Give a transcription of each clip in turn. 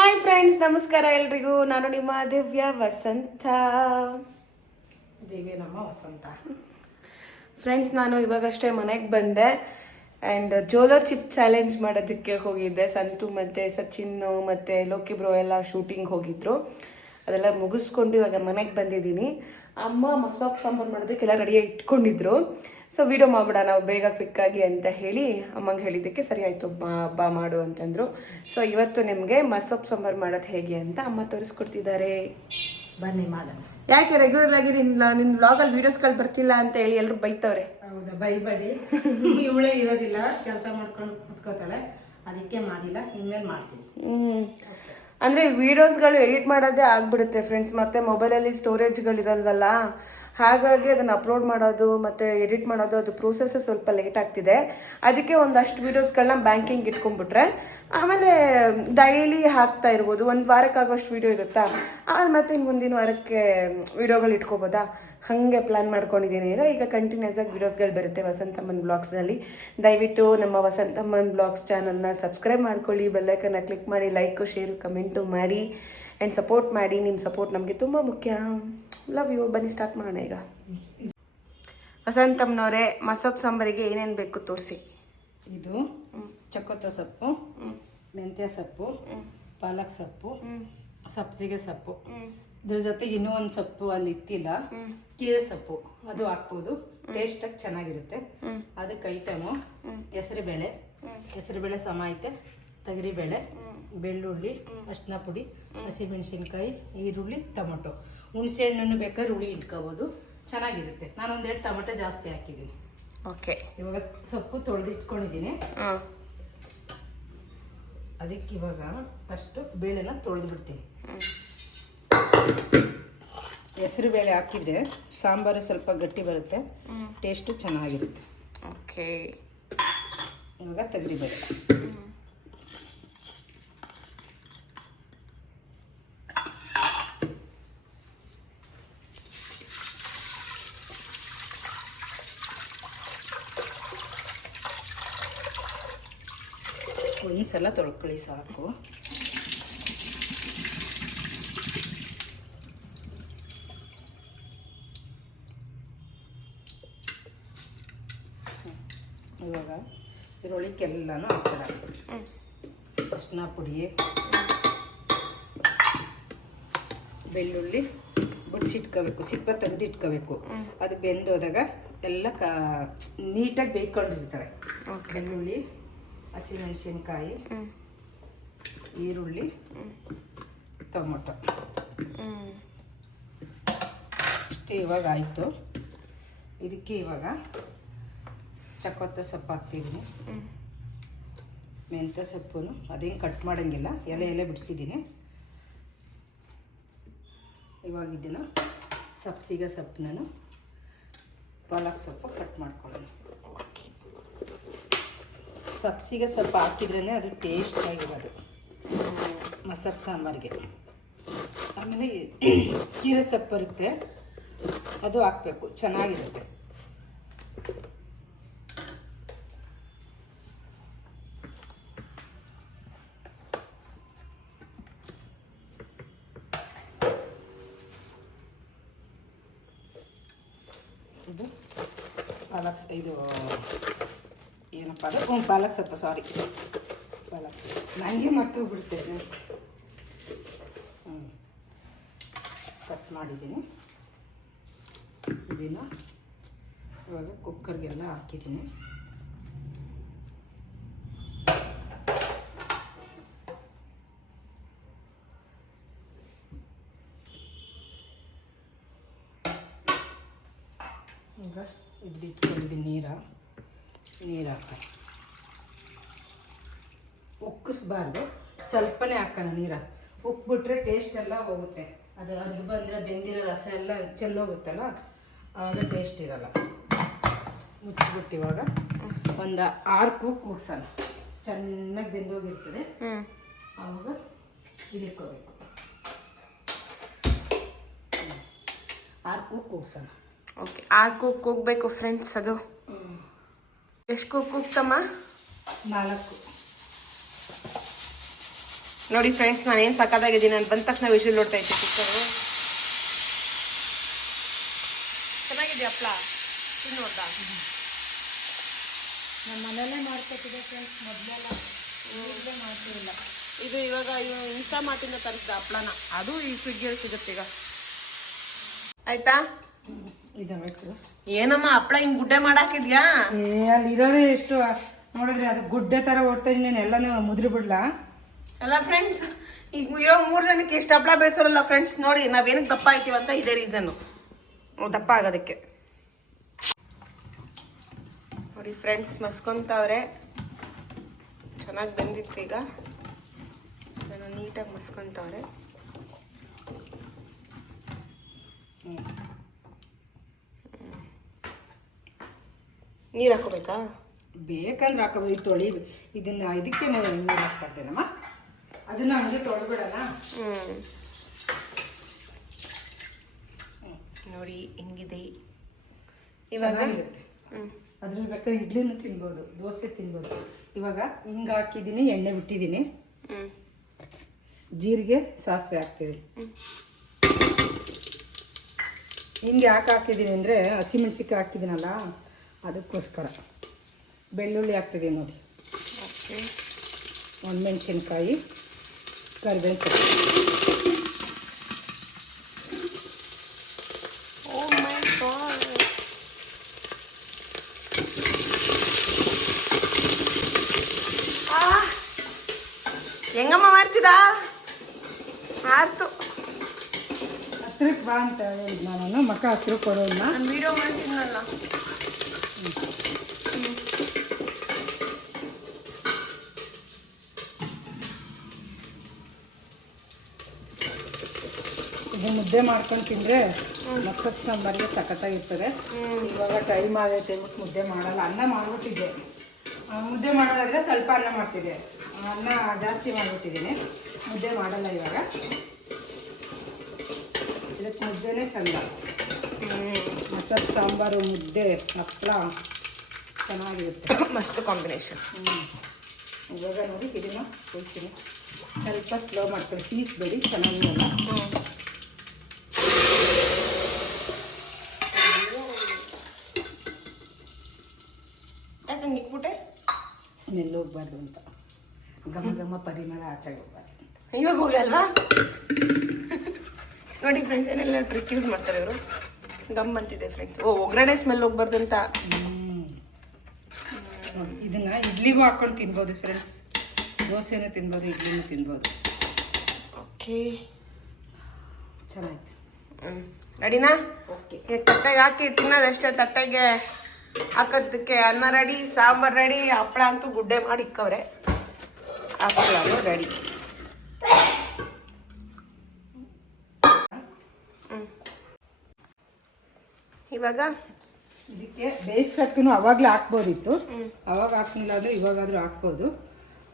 Hi friends ನಮಸ್ಕಾರ ಎಲ್ರಿಗೂ. ನಾನು ನಿಮ್ಮ ದಿವ್ಯ ವಸಂತ. ದಿವ್ಯ ನಮ್ಮ ವಸಂತ. ಫ್ರೆಂಡ್ಸ್ ನಾನು ಇವಾಗಷ್ಟೇ ಮನೆಗೆ ಬಂದೆ ಆ್ಯಂಡ್ ಜೋಲರ್ ಚಿಪ್ ಚಾಲೆಂಜ್ ಮಾಡೋದಕ್ಕೆ ಹೋಗಿದ್ದೆ. ಸಂತು ಮತ್ತು ಸಚಿನ್ ಮತ್ತು ಲೋಕಿ ಬ್ರೋ ಎಲ್ಲ ಶೂಟಿಂಗ್ ಹೋಗಿದ್ರು. ಅದೆಲ್ಲ ಮುಗಿಸ್ಕೊಂಡು ಇವಾಗ ಮನೆಗೆ ಬಂದಿದ್ದೀನಿ. ಅಮ್ಮ ಮಸಾಪ್ ಸಾಂಬಾರು ಮಾಡೋದಕ್ಕೆಲ್ಲ ರೆಡಿಯಾಗಿ ಇಟ್ಕೊಂಡಿದ್ರು. ಸೊ ವಿಡಿಯೋ ಮಾಡ್ಬಿಡ ನಾವು ಬೇಗ ಕ್ವಿಕ್ಕಾಗಿ ಅಂತ ಹೇಳಿ ಅಮ್ಮಂಗೆ ಹೇಳಿದ್ದಕ್ಕೆ ಸರಿ ಆಯಿತು ಬಾ ಬಾ ಮಾಡು ಅಂತಂದರು. ಸೊ ಇವತ್ತು ನಿಮಗೆ ಮಸೊಪ್ಪು ಸಾಂಬಾರು ಮಾಡೋದು ಹೇಗೆ ಅಂತ ಅಮ್ಮ ತೋರಿಸ್ಕೊಡ್ತಿದ್ದಾರೆ. ಬನ್ನಿ ಮಾಡೋಣ. ಯಾಕೆ ರೆಗ್ಯುಲರ್ ಆಗಿ ನಿನ್ನ ನಿನ್ನ ವ್ಲಾಗಲ್ಲಿ ವೀಡಿಯೋಸ್ಗಳು ಬರ್ತಿಲ್ಲ ಅಂತ ಹೇಳಿ ಎಲ್ಲರೂ ಬೈತವ್ರೆ? ಹೌದಾ ಬೈಬೇಡಿ. ಇವಳೇ ಇರೋದಿಲ್ಲ ಕೆಲಸ ಮಾಡ್ಕೊಂಡು ಕುತ್ಕೋತಾಳೆ. ಅದಕ್ಕೆ ಮಾಡಿಲ್ಲ ಇನ್ಮೇಲೆ ಮಾಡ್ತೀನಿ. ಅಂದ್ರೆ ವೀಡಿಯೋಸ್ಗಳು ಎಡಿಟ್ ಮಾಡೋದೇ ಆಗಿಬಿಡುತ್ತೆ ಫ್ರೆಂಡ್ಸ್, ಮತ್ತೆ ಮೊಬೈಲಲ್ಲಿ ಸ್ಟೋರೇಜ್ಗಳಿರಲ್ವಲ್ಲ? ಹಾಗಾಗಿ ಅದನ್ನು ಅಪ್ಲೋಡ್ ಮಾಡೋದು, ಮತ್ತೆ ಎಡಿಟ್ ಮಾಡೋದು, ಅದು ಪ್ರೋಸೆಸ್ ಸ್ವಲ್ಪ ಲೇಟ್ ಆಗ್ತಿದೆ. ಅದಕ್ಕೆ ಒಂದಷ್ಟು ವೀಡಿಯೋಸ್ಗಳನ್ನ ಬ್ಯಾಂಕಿಂಗ್ ಇಟ್ಕೊಂಡ್ಬಿಟ್ರೆ, ಆಮೇಲೆ ಡೈಲಿ ಹಾಕ್ತಾ ಇರ್ಬೋದು. ಒಂದು ವಾರಕ್ಕಾಗೋಷ್ಟು ವೀಡಿಯೋ ಇರುತ್ತಾ? ಆಮೇಲೆ ಮತ್ತೆ ಇನ್ನು ಮುಂದಿನ ವಾರಕ್ಕೆ ವೀಡಿಯೋಗಳು ಇಟ್ಕೋಬೋದಾ? ಹಾಗೆ ಪ್ಲ್ಯಾನ್ ಮಾಡ್ಕೊಂಡಿದ್ದೀನಿ. ಈಗ ಈಗ ಕಂಟಿನ್ಯೂಸ್ ಆಗಿ ವೀಡಿಯೋಸ್ಗಳು ಬರುತ್ತೆ ವಸಂತಮ್ಮನ್ ಬ್ಲಾಗ್ಸ್ನಲ್ಲಿ ದಯವಿಟ್ಟು ನಮ್ಮ ವಸಂತಮ್ಮನ್ ಬ್ಲಾಗ್ಸ್ ಚಾನಲ್ನ ಸಬ್ಸ್ಕ್ರೈಬ್ ಮಾಡ್ಕೊಳ್ಳಿ. ಬೆಲ್ಲೈಕನ್ನ ಕ್ಲಿಕ್ ಮಾಡಿ ಲೈಕು ಶೇರು ಕಮೆಂಟು ಮಾಡಿ ಆ್ಯಂಡ್ ಸಪೋರ್ಟ್ ಮಾಡಿ. ನಿಮ್ಮ ಸಪೋರ್ಟ್ ನಮಗೆ ತುಂಬ ಮುಖ್ಯ. ಲವ್ ಯು ಬನ್ನಿ ಸ್ಟಾರ್ಟ್ ಮಾಡೋಣ ಈಗ. ವಸಂತಮ್ಮನವರೇ ಮಸೊಪ್ಪು ಸಾಂಬಾರಿಗೆ ಏನೇನು ಬೇಕು ತೋರಿಸಿ. ಇದು ಚಕ್ಕೊತ್ತ ಸೊಪ್ಪು ಮೆಂತ್ಯ ಸೊಪ್ಪು ಪಾಲಕ್ ಸೊಪ್ಪು ಸಬ್ಸಿಗೆ ಸೊಪ್ಪು. ಇದ್ರ ಜೊತೆಗೆ ಇನ್ನೂ ಒಂದು ಸೊಪ್ಪು ಅಲ್ಲಿ ಇತ್ತಿಲ್ಲ ಕೀರೆ ಸೊಪ್ಪು. ಅದು ಹಾಕ್ಬೋದು. ಟೇಸ್ಟಾಗಿ ಚೆನ್ನಾಗಿರುತ್ತೆ. ಅದಕ್ಕೆ ಐಟಮು ಹೆಸರುಬೇಳೆ. ಹೆಸರುಬೇಳೆ ಸಮ ಐತೆ ತೊಗರಿಬೇಳೆ ಬೆಳ್ಳುಳ್ಳಿ ಅಷ್ಟನ ಪುಡಿ ಹಸಿಮೆಣಸಿನ್ಕಾಯಿ ಈರುಳ್ಳಿ ಟೊಮೊಟೊ. ಹುಣಸೆ ಹಣ್ಣನ್ನು ಬೇಕಾದ್ರೆ ಹುಳಿ ಇಟ್ಕೋಬೋದು. ಚೆನ್ನಾಗಿರುತ್ತೆ. ನಾನು ಒಂದೆರಡು ಟೊಮೊಟೊ ಜಾಸ್ತಿ ಹಾಕಿದ್ದೀನಿ. ಓಕೆ ಇವಾಗ ಸೊಪ್ಪು ತೊಳೆದು ಇಟ್ಕೊಂಡಿದ್ದೀನಿ ಅದಕ್ಕೆ ಇವಾಗ ಫಸ್ಟು ಬೇಳೆನ ತೊಳೆದು ಬಿಡ್ತೀನಿ ಹೆಸರು ಬೇಳೆ ಹಾಕಿದರೆ ಸಾಂಬಾರು ಸ್ವಲ್ಪ ಗಟ್ಟಿ ಬರುತ್ತೆ. ಟೇಸ್ಟು ಚೆನ್ನಾಗಿರುತ್ತೆ. ಓಕೆ. ಇವಾಗ ತೊಗರಿಬೇಳೆ ಒಂದ್ಸಲ ತೊಳ್ಕೊಳ್ಳಿ ಸಾಕು ಇವಾಗ ಈರುಳ್ಳಿಗೆಲ್ಲನೂ ಹಾಕೋಣ ಅರ್ಶಿನ ಪುಡಿ ಬೆಳ್ಳುಳ್ಳಿ ಬಿಡಿಸಿಟ್ಕೋಬೇಕು ಸಿಪ್ಪೆ ತೆಗೆದಿಟ್ಕೋಬೇಕು ಅದು ಬೆಂದೋದಾಗ ಎಲ್ಲ ಕ ನೀಟಾಗಿ ಬೇಯ್ಕೊಂಡಿರ್ತವೆ. ಬೆಳ್ಳುಳ್ಳಿ ಹಸಿಮೆಣಸಿನ್ಕಾಯಿ ಈರುಳ್ಳಿ ಟೊಮೊಟೊ. ಇಷ್ಟೇ ಇವಾಗ ಆಯಿತು. ಇದಕ್ಕೆ ಇವಾಗ ಚಕೋತ ಸೊಪ್ಪು ಹಾಕ್ತಿದ್ದೀನಿ ಮೆಂತ್ಯ ಸೊಪ್ಪು ಅದೇನು ಕಟ್ ಮಾಡೋಂಗಿಲ್ಲ. ಎಲೆ ಎಲೆ ಬಿಡಿಸಿದ್ದೀನಿ. ಇವಾಗ ಇದನ್ನು ಸಬ್ಸಿಗೆ ಸೊಪ್ಪು ನಾನು ಪಾಲಕ್ ಸೊಪ್ಪು ಕಟ್ ಮಾಡ್ಕೊಳ್ಳೋಣ. ಸಬ್ಸಿಗೆ ಸೊಪ್ಪು ಹಾಕಿದ್ರೇ ಅದು ಟೇಸ್ಟ್ ಆಗಿರೋದು. ಮಸಪ್ ಸಾಂಬಾರಿಗೆ. ಆಮೇಲೆ ಕೀರೆ ಸೊಪ್ಪು ಬರುತ್ತೆ ಅದು ಹಾಕಬೇಕು. ಚೆನ್ನಾಗಿರುತ್ತೆ. ಇದು ಪಾಲಕ್ ಇದು, ಏನಪ್ಪ ಅದು ಹ್ಞೂ ಪಾಲಕ್ ಸೊಪ್ಪು ಸಾರಿ ಪಾಲಕ್ ಸೊಪ್ಪು ನನಗೆ ಮರ್ತು ಬಿಡ್ತೇನೆ ಹ್ಞೂ ಕಟ್ ಮಾಡಿದ್ದೀನಿ. ಇದನ್ನು ಇವಾಗ ಕುಕ್ಕರ್ಗೆಲ್ಲ ಹಾಕಿದ್ದೀನಿ. ಈಗ ಇಟ್ಕೊಂಡಿದ್ದೀನಿ ನೀರ ನೀರು ಹಾಕ ಉಕ್ಕಿಸ್ಬಾರ್ದು ಸ್ವಲ್ಪನೇ ಹಾಕೋಣ ನೀರ. ಉಕ್ಬಿಟ್ರೆ ಟೇಸ್ಟ್ ಎಲ್ಲ ಹೋಗುತ್ತೆ. ಅದು ಅದು ಬಂದಿರೋ ಬೆಂದಿರೋ ರಸ ಎಲ್ಲ ಚೆಲ್ಲೋಗುತ್ತಲ್ಲ ಆವಾಗ ಟೇಸ್ಟ್ ಇರಲ್ಲ. ಮುಚ್ಚಿಬಿಟ್ಟು ಇವಾಗ ಒಂದು ಆರು ಕೂಕ್ ಮುಗಿಸೋಣ ಚೆನ್ನಾಗಿ ಬೆಂದೋಗಿರ್ತದೆ. ಆವಾಗ ಇಳಿಕೋಬೇಕು. ಆರು ಕೂಕ್ ಕೂಗ್ಸೋಣ. ಓಕೆ ಆ ಕುಕ್ ಹೋಗ್ಬೇಕು ಫ್ರೆಂಡ್ಸ್ ಅದು. ಎಷ್ಟು ಕುಕ್ ಕೂಗ್ತಮ್ಮ ನಾಲ್ಕು. ನೋಡಿ ಫ್ರೆಂಡ್ಸ್ ನಾನು ಏನು ಸಕ್ಕತ್ತಾಗಿದ್ದೀನಿ ನಾನು ಬಂದ ತಕ್ಷಣ ವಿಷಲ್ ನೋಡ್ತಾ ಇದ್ದೆ ಕುಕ್ಕರು ಚೆನ್ನಾಗಿದೆ ಹಪ್ಪಳ ತಿನ್ನು ನೋಡ್ದಾ ನಮ್ಮ ಮನೆಯಲ್ಲೇ ಮಾಡ್ಕೊತಿದ್ದೆ ಫ್ರೆಂಡ್ಸ್ ಮೊದಲೆಲ್ಲ ಈಗಲೇ ಮಾಡ್ತಿರಲಿಲ್ಲ. ಇದು ಇವಾಗ ಇನ್ಸ್ಟಾ ಮಾತಿಂದ ತರಿಸಿದ ಹಪ್ಳನ ಅದು ಈ ಸ್ವಿಗ್ಗಿಯಲ್ಲಿ ಸಿಗುತ್ತೆ ಈಗ. ಆಯ್ತಾ? ಏನಮ್ಮ ಹಪ್ಪಳ ಹಿಂಗ್ ಗುಡ್ಡೆ ಮಾಡಾಕಿದ್ಯಾ? ಏ ಅಲ್ಲಿ ಇರೋದೇ ಎಷ್ಟು ನೋಡಿದ್ರೆ ಅದು ಗುಡ್ಡೆ ತರ ಓಡ್ತಾ ಇದ್ದೀನಿ ಎಲ್ಲಾನು ಮುದ್ರಿ ಬಿಡ್ಲಾ? ಅಲ್ಲ ಫ್ರೆಂಡ್ಸ್ ಈಗ ಇರೋ ಮೂರು ಜನಕ್ಕೆ ಎಷ್ಟು ಹಪ್ಪಳ ಬೇಯಿಸೋರಲ್ಲ ಫ್ರೆಂಡ್ಸ್ ನೋಡಿ ನಾವೇನಕ್ಕೆ ದಪ್ಪ ಆಯ್ತೀವಿ ಅಂತ ಇದೇ ರೀಸನ್ ದಪ್ಪ ಆಗೋದಕ್ಕೆ. ನೋಡಿ ಫ್ರೆಂಡ್ಸ್ ಮಸ್ಕೊಂತವ್ರೆ. ಚೆನ್ನಾಗಿ ಬಂದಿತ್ತು ಈಗ. ನಾನು ನೀಟಾಗಿ ಮಸ್ಕೊಂತವ್ರೆ. ನೀರು ಹಾಕೋಬೇಕಾ ಬೇಕಂದ್ರೆ ಹಾಕೋಬೋದು ಇದು ತೊಳಿ ಇದನ್ನ ಇದಕ್ಕೆ ನೀರು ಹಾಕ್ಬಾರ್ದೇನಮ್ಮ? ಅದನ್ನು ಹಂಗೆ ತೊಳೆದ್ಬಿಡೋಣ ಹ್ಮ್. ನೋಡಿ ಹೆಂಗಿದೆ? ಇವಾಗ? ಅದ್ರಲ್ಲಿ ಬೇಕಾದ್ರೆ ಇಡ್ಲಿನೂ ತಿನ್ಬೋದು ದೋಸೆ ತಿನ್ಬೋದು. ಇವಾಗ ಹಿಂಗೆ ಹಾಕಿದ್ದೀನಿ ಎಣ್ಣೆ ಬಿಟ್ಟಿದ್ದೀನಿ. ಜೀರಿಗೆ ಸಾಸಿವೆ ಹಾಕ್ತೀವಿ. ಹಿಂಗೆ ಯಾಕೆ ಹಾಕಿದ್ದೀನಿ ಅಂದರೆ ಹಸಿಮೆಣ್ಸಿಕಾಯಿ ಹಾಕ್ತಿದ್ದೀನಲ್ಲ ಅದಕ್ಕೋಸ್ಕರ ಬೆಳ್ಳುಳ್ಳಿ ಹಾಕ್ತಿದ್ದೀವಿ ನೋಡಿ. ಓಕೆ. ಒಂದು ಮೆಣಸಿನ್ಕಾಯಿ ಕರಿಬೇವಿನ ಸೊಪ್ಪು ಹೆಂಗಮ್ಮ ಮಾಡ್ತಿದ? ಆಯ್ತು ಹತ್ರಕ್ಕೆ ಬಾ ಅಂತ ಹೇಳಿದ್ ನಾನು ಮಕ್ಕ ಹತ್ರ ಕೊಡೋಣ ವಿಡಿಯೋ ಮಾಡ್ತೀನಲ್ಲ. ಇದು ಮುದ್ದೆ ಮಾಡ್ಕೊಂಡು ತಿಂದರೆ ಮಸತ್ ಸಾಂಬಾರಿಗೆ ಸಖತ್ತಾಗಿರ್ತದೆ. ಇವಾಗ ಟೈಮ್ ಆಗೈತೆ ಮುದ್ದೆ ಮಾಡಲ್ಲ. ಅನ್ನ ಮಾಡ್ಬಿಟ್ಟಿದ್ದೆ. ಮುದ್ದೆ ಮಾಡೋದಾದ್ರೆ ಸ್ವಲ್ಪ ಅನ್ನ ಮಾಡ್ತಿದ್ದೆ. ಅನ್ನ ಜಾಸ್ತಿ ಮಾಡ್ಬಿಟ್ಟಿದ್ದೀನಿ. ಮುದ್ದೆ ಮಾಡಲ್ಲ ಇವಾಗ. ಇದಕ್ಕೆ ಮುದ್ದೆನೇ ಚಂದ. ಸಾಂಬಾರು ಮುದ್ದೆ ಹಪ್ಪಳ ಚೆನ್ನಾಗಿರುತ್ತೆ. ಮಸ್ತ್ ಕಾಂಬಿನೇಷನ್. ಇವಾಗ ನೋಡಿ ಇದನ್ನು ಹೇಳ್ತೀನಿ ಸ್ವಲ್ಪ ಸ್ಲೋ ಮಾಡ್ಕೊಳ್ಳಿ. ಸೀಸ್ಬೇಡಿ ಚೆನ್ನಾಗಿರಲ್ಲ ಯಾಕೆ ನಿಕ್ಬಿಟ್ಟೆ ಸ್ಮೆಲ್ ಹೋಗ್ಬಾರ್ದು ಅಂತ. ಘಮ ಘಮ ಪರಿಮಳ ಆಚೆಗೆ ಹೋಗ್ಬಾರ್ದು ಇವಾಗ ಹೋಗಲ್ವಾ ನೋಡಿ ಫ್ರೆಂಡ್ಸ್ ಏನೆಲ್ಲ ಟ್ರಿಕ್ ಯೂಸ್ ಮಾಡ್ತಾರೆ ಇವರು. ಗಮ್ ಅಂತಿದೆ ಫ್ರೆಂಡ್ಸ್ ಓ ಒಗ್ಗರಣೆ ಸ್ಮೆಲ್ ಹೋಗ್ಬಾರ್ದು ಅಂತ ಇದನ್ನ ಇಡ್ಲಿಗೂ ಹಾಕೊಂಡು ತಿನ್ಬೋದು ಫ್ರೆಂಡ್ಸ್ ದೋಸೆನೂ ತಿನ್ಬೋದು ಇಡ್ಲಿನೂ ತಿನ್ಬೋದು. ಓಕೆ. ಚೆನ್ನಾಗಿತ್ತು. ಹ್ಞೂ ರೆಡಿನಾ ಓಕೆ. ತಟ್ಟೆಗೆ ಹಾಕಿ ತಿನ್ನೋದಷ್ಟೇ ತಟ್ಟೆಗೆ ಹಾಕೋದಕ್ಕೆ ಅನ್ನ ರೆಡಿ ಸಾಂಬಾರು ರೆಡಿ ಹಪ್ಪಳ ಅಂತೂ ಗುಡ್ಡೆ ಮಾಡಿ ಇಕ್ಕವ್ರೆ. ಹಪ್ಪಳನು ರೆಡಿ ಇವಾಗ ಇದಕ್ಕೆ ಬೇಯಿಸೋಕ್ಕೂ ಅವಾಗಲೇ ಹಾಕ್ಬೋದಿತ್ತು. ಅವಾಗ ಹಾಕಿಲ್ಲ ಅಂದರೆ ಇವಾಗಾದರೂ ಹಾಕ್ಬೋದು.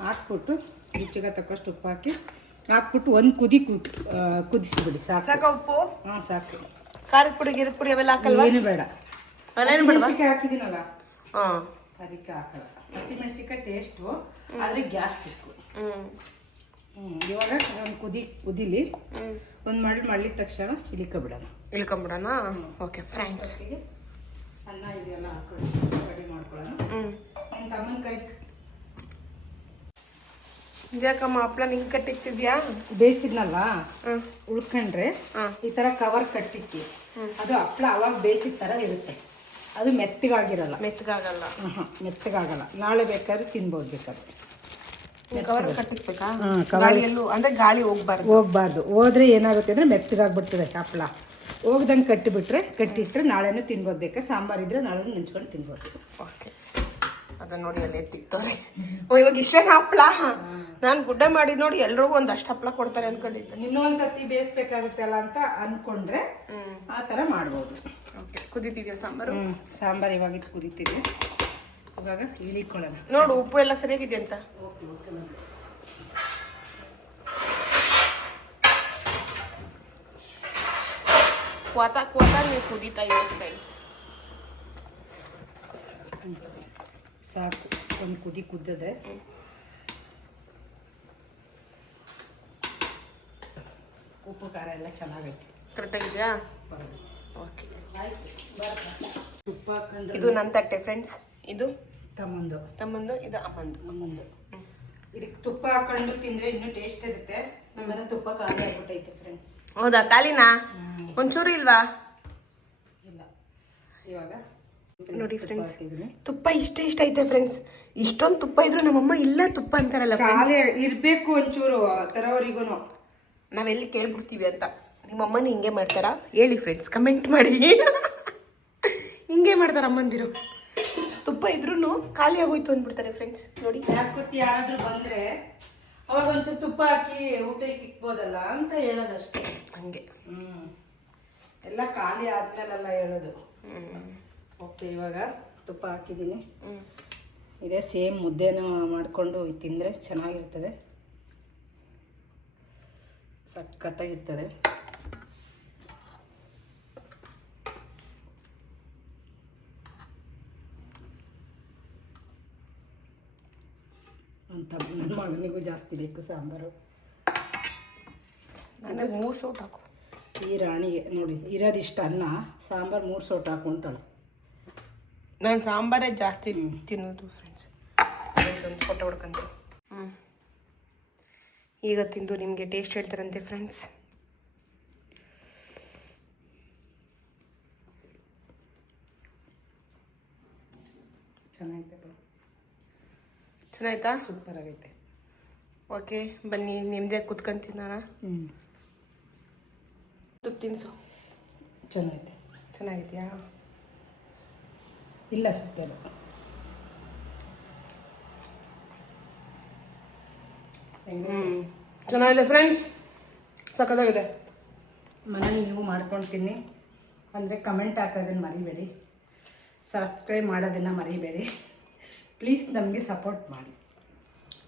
ಹಾಕ್ಬಿಟ್ಟು ರುಚಿಗೆ ತಕ್ಕಷ್ಟು ಉಪ್ಪು ಹಾಕಿ ಹಾಕ್ಬಿಟ್ಟು ಒಂದು ಕುದಿ ಕುದ್ ಕುದಿಸಿಬಿಡಿ ಸಾಕು. ಸಾಕ ಉಪ್ಪು? ಹಾಂ ಸಾಕು. ಖಾರದ ಪುಡಿ ಗಿರದ ಪುಡಿ ಅವೆಲ್ಲ ಹಾಕಲ್ಲ ಏನು ಬೇಡ. ಹಸಿಮೆಣ್ಸಿಕಾಯಿ ಹಾಕಿದ್ದೀನಲ್ಲ? ಹಾಂ. ಅದಕ್ಕೆ ಹಾಕಲ್ಲ. ಹಸಿಮೆಣ್ಸಿಕಾಯಿ ಟೇಸ್ಟು ಆದರೆ ಗ್ಯಾಸ್ಟಿಕ್ಕು ಹ್ಞೂ ಹ್ಞೂ ಇವಾಗ ಒಂದು ಕುದಿ ಕುದಿಲಿ ಒಂದು ಮಾಡಿ ಮಳ್ಳಿದ ತಕ್ಷಣ ಇಳಿಕೊಬಿಡೋಣ. ಇಳ್ಕೊಂಬಿಡೋಣ? ಓಕೆ ಫ್ರೆಂಡ್ಸ್ ಅನ್ನ ಇದೆಲ್ಲ ಹಾಕೊಂಡು ರೆಡಿ ಮಾಡ್ಕೊಳ್ಳೋಣ. ಹ್ಞೂ ನನ್ನ ತಮ್ಮನ ಕೈ. ಇದ್ಯಾಕಮ್ಮ ಹಪ್ಪಳ ನಿಂಗೆ ಕಟ್ಟಿಕ್ತಿದ್ಯಾ ಬೇಯಿಸಿದ್ನಲ್ಲ ಹ್ಞೂ ಉಳ್ಕೊಂಡ್ರೆ ಈ ಥರ ಕವರ್ ಕಟ್ಟಿಕ್ಕಿ. ಅದು ಹಪ್ಪಳ ಅವಾಗ ಬೇಯಿಸಿದ ಥರ ಇರುತ್ತೆ. ಅದು ಮೆತ್ತಗಾಗಿರಲ್ಲ. ಮೆತ್ತಗಾಗಲ್ಲ. ಮೆತ್ತಗಾಗಲ್ಲ. ನಾಳೆ ಬೇಕಾದ್ರೆ ತಿನ್ಬೋದು ಬೇಕಾದ್ರೆ. ಕವರ್ ಕಟ್ಟಿಕ್ಬೇಕಾ? ಗಾಳಿಯಲ್ಲೂ ಅಂದ್ರೆ ಗಾಳಿ ಹೋಗ್ಬಾರ್ದು. ಹೋಗ್ಬಾರ್ದು. ಹೋದ್ರೆ ಏನಾಗುತ್ತೆ ಅಂದರೆ ಮೆತ್ತಗಾಗ್ಬಿಡ್ತದೆ ಹಪ್ಪಳ ಹೋಗ್ದಂಗೆ ಕಟ್ಟಿಬಿಟ್ರೆ ಕಟ್ಟಿಟ್ರೆ ನಾಳೆನೂ ತಿನ್ಬೋದು. ಬೇಕಾದ್ರೆ ಸಾಂಬಾರಿದ್ರೆ ನಾಳೆ ನೆಂಚ್ಕೊಂಡು ತಿನ್ಬೋದು. ಓಕೆ. ಅದನ್ನ ನೋಡಿ ಅಲ್ಲಿ ಎತ್ತಿಕ್ತವ್ರೆ ಓ ಇವಾಗ ಇಷ್ಟೇನು ಹಪ್ಳ? ನಾನು ಗುಡ್ಡ ಮಾಡಿ ನೋಡಿ ಎಲ್ರಿಗೂ ಒಂದಷ್ಟು ಹಪ್ಳ ಕೊಡ್ತಾರೆ ಅನ್ಕೊಂಡಿದ್ದೆ. ಇನ್ನೊಂದು ಸತಿ ಬೇಯಿಸ್ಬೇಕಾಗುತ್ತಲ್ಲ ಅಂತ ಅಂದ್ಕೊಂಡ್ರೆ ಹ್ಞೂ ಆ ಥರ ಮಾಡ್ಬೋದು. ಓಕೆ. ಕುದಿತಿದ್ಯೋ ಸಾಂಬಾರು? ಹ್ಞೂ ಸಾಂಬಾರು ಇದು ಕುದೀತಿದೆ. ಇವಾಗ ಇಳಿಕೊಳ್ಳೋಣ. ನೋಡು ಉಪ್ಪು ಎಲ್ಲ ಸರಿಯಾಗಿದೆ ಅಂತ? ಓಕೆ ಓಕೆ ಕ್ವಾತ ಕ್ವಾತ ನೀವು ಕುದೀತಾ ಇದೆ ಫ್ರೆಂಡ್ಸ್ ಸಾಕು ಒಂದು ಕುದಿ ಕುದ್ದದೆ ಉಪ್ಪು ಖಾರ ಎಲ್ಲ ಚೆನ್ನಾಗೈತೆ ಕರೆಕ್ಟಾಗಿದೆಯಾ ಓಕೆ ತುಪ್ಪ ಹಾಕೊಂಡು ಇದು ನನ್ನ ತಟ್ಟೆ ಫ್ರೆಂಡ್ಸ್ ಇದು ತಮ್ಮಂದು ತಮ್ಮಂದು ಇದು ಅಮ್ಮಂದು ಅಮ್ಮಂದು ಇದಕ್ಕೆ ತುಪ್ಪ ಹಾಕೊಂಡು ತಿಂದರೆ ಇನ್ನೂ ಟೇಸ್ಟ್ ಇರುತ್ತೆ ಆಮೇಲೆ ತುಪ್ಪ ಖಾಲಿ ಆಗ್ಬಿಟ್ಟೈತೆ ಫ್ರೆಂಡ್ಸ್ ಹೌದಾ? ಖಾಲಿನಾ? ಒಂಚೂರು ಇಲ್ವಾ? ಇಲ್ಲ. ಇವಾಗ ನೋಡಿ ಫ್ರೆಂಡ್ಸ್ ತುಪ್ಪ ಇಷ್ಟ ಇಷ್ಟ ಐತೆ ಫ್ರೆಂಡ್ಸ್ ಇಷ್ಟೊಂದು ತುಪ್ಪ ಇದ್ರು ನಮ್ಮಮ್ಮ ಇಲ್ಲ ತುಪ್ಪ ಅಂತಾರಲ್ಲ ಖಾಲಿ ಇರಬೇಕು ಒಂಚೂರು ತರೋರಿಗೂ ನಾವೆಲ್ಲಿ ಕೇಳ್ಬಿಡ್ತೀವಿ ಅಂತ. ನಿಮ್ಮಮ್ಮನ ಹಿಂಗೆ ಮಾಡ್ತಾರಾ? ಹೇಳಿ ಫ್ರೆಂಡ್ಸ್ ಕಮೆಂಟ್ ಮಾಡಿ. ಹಿಂಗೆ ಮಾಡ್ತಾರ ಅಮ್ಮಂದಿರು? ತುಪ್ಪ ಇದ್ರೂ ಖಾಲಿ ಆಗೋಯ್ತು ಅಂದ್ಬಿಡ್ತಾರೆ ಫ್ರೆಂಡ್ಸ್ ನೋಡಿ. ಯಾಕೊತ್ತಿ ಯಾರಾದರೂ ಬಂದ್ರೆ ಅವಾಗ ಒಂಚೂರು ತುಪ್ಪ ಹಾಕಿ ಊಟಕ್ಕೆ ಇಕ್ಬೋದಲ್ಲ ಅಂತ ಹೇಳೋದಷ್ಟೇ. ಹಂಗೆ. ಎಲ್ಲ ಖಾಲಿ ಆದ್ಮೇಲೆಲ್ಲ ಹೇಳೋದು. ಓಕೆ ಇವಾಗ ತುಪ್ಪ ಹಾಕಿದ್ದೀನಿ. ಇದೇ ಸೇಮ್ ಮುದ್ದೆನೂ ಮಾಡಿಕೊಂಡು ತಿಂದರೆ ಚೆನ್ನಾಗಿರ್ತದೆ. ಸಖತ್ತಾಗಿರ್ತದೆ. ಅಂತ ನನ್ನ ಮಗನಿಗೂ ಜಾಸ್ತಿ ಬೇಕು ಸಾಂಬಾರು. ನನಗೆ ಮೂರು ಸೋಟ್ ಹಾಕು. ಈ ರಾಣಿಗೆ ನೋಡಿ ಇರೋದಿಷ್ಟು ಅನ್ನ ಸಾಂಬಾರು ಮೂರು ಸೋಟ್ ಹಾಕು ಅಂತಳು. ನಾನು ಸಾಂಬಾರೇ ಜಾಸ್ತಿ ತಿನ್ನೋದು ಫ್ರೆಂಡ್ಸ್ ಒಂದು ಫೋಟೋ ಹೊಡ್ಕೊಂತ. ಹ್ಞೂ ಈಗ ತಿಂದು ನಿಮಗೆ ಟೇಸ್ಟ್ ಹೇಳ್ತಾರಂತೆ ಫ್ರೆಂಡ್ಸ್ ಚೆನ್ನಾಗಿದೆ ಚೆನ್ನಾಯ್ತಾ ಸೂಪರ್ ಆಗೈತೆ ಓಕೆ ಬನ್ನಿ ನಿಮ್ಮದೇ ಕುತ್ಕೊಂತೀನಿ ನಾನು ಹ್ಞೂ ತಿನ್ಸು. ಚೆನ್ನಾಗೈತೆ. ಚೆನ್ನಾಗಿದೆಯಾ? ಇಲ್ಲ ಸೂಪರ್ ಹ್ಞೂ ಚೆನ್ನಾಗಿದೆ ಫ್ರೆಂಡ್ಸ್? ಸಖತ್ತಾಗಿದೆ. ಮನೇಲಿ ನೀವು ಮಾಡ್ಕೊಳ್ತೀನಿ ತಿನ್ನಿ. ಅಂದರೆ ಕಮೆಂಟ್ ಹಾಕೋದನ್ನು ಮರಿಬೇಡಿ. ಸಬ್ಸ್ಕ್ರೈಬ್ ಮಾಡೋದನ್ನು ಮರಿಬೇಡಿ. ಪ್ಲೀಸ್ ನಮಗೆ ಸಪೋರ್ಟ್ ಮಾಡಿ.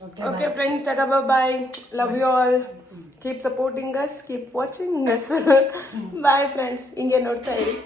Okay okay friends tata bye love you all keep supporting us keep watching us bye friends ಹಿಂಗೆ ನೋಡ್ತಾ ಇರಿ.